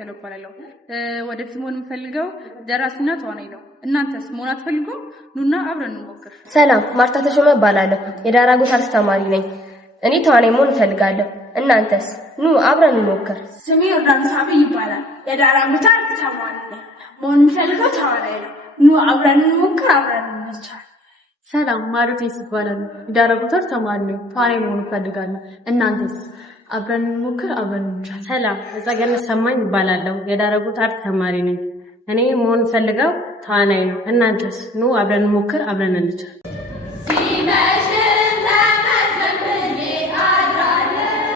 ታከለ እባላለሁ። ወደፊት መሆን የምፈልገው ደራሲና ተዋናይ ነው። እናንተስ መሆን አትፈልጉም? ኑና አብረን እንሞክር። ሰላም፣ ማርታ ተሾመ እባላለሁ። የዳራጎት አርት ተማሪ ነኝ። እኔ ተዋናይ መሆን እፈልጋለሁ። እናንተስ? ኑ አብረን እንሞክር። ስሜ ዮርዳኖስ አብይ ይባላል። የዳራጎት አርት ተማሪ ነኝ። መሆን የምፈልገው ተዋናይ ነው። ኑ አብረን እንሞክር፣ አብረን እንቻል። ሰላም፣ ማሩቴስ ይባላል። የዳራጎት አርት ተማሪ ነኝ። ተዋናይ መሆን እፈልጋለሁ። እናንተስ? አብረን እንሞክር፣ አብረን እንቻል። ሰላም፣ ጸገነት ሰማኝ ይባላለሁ። የዳራጎት አርት ተማሪ ነኝ። እኔ መሆን ፈልገው ተዋናይ ነው። እናንተስ? ኑ አብረን እንሞክር፣ አብረን እንቻል።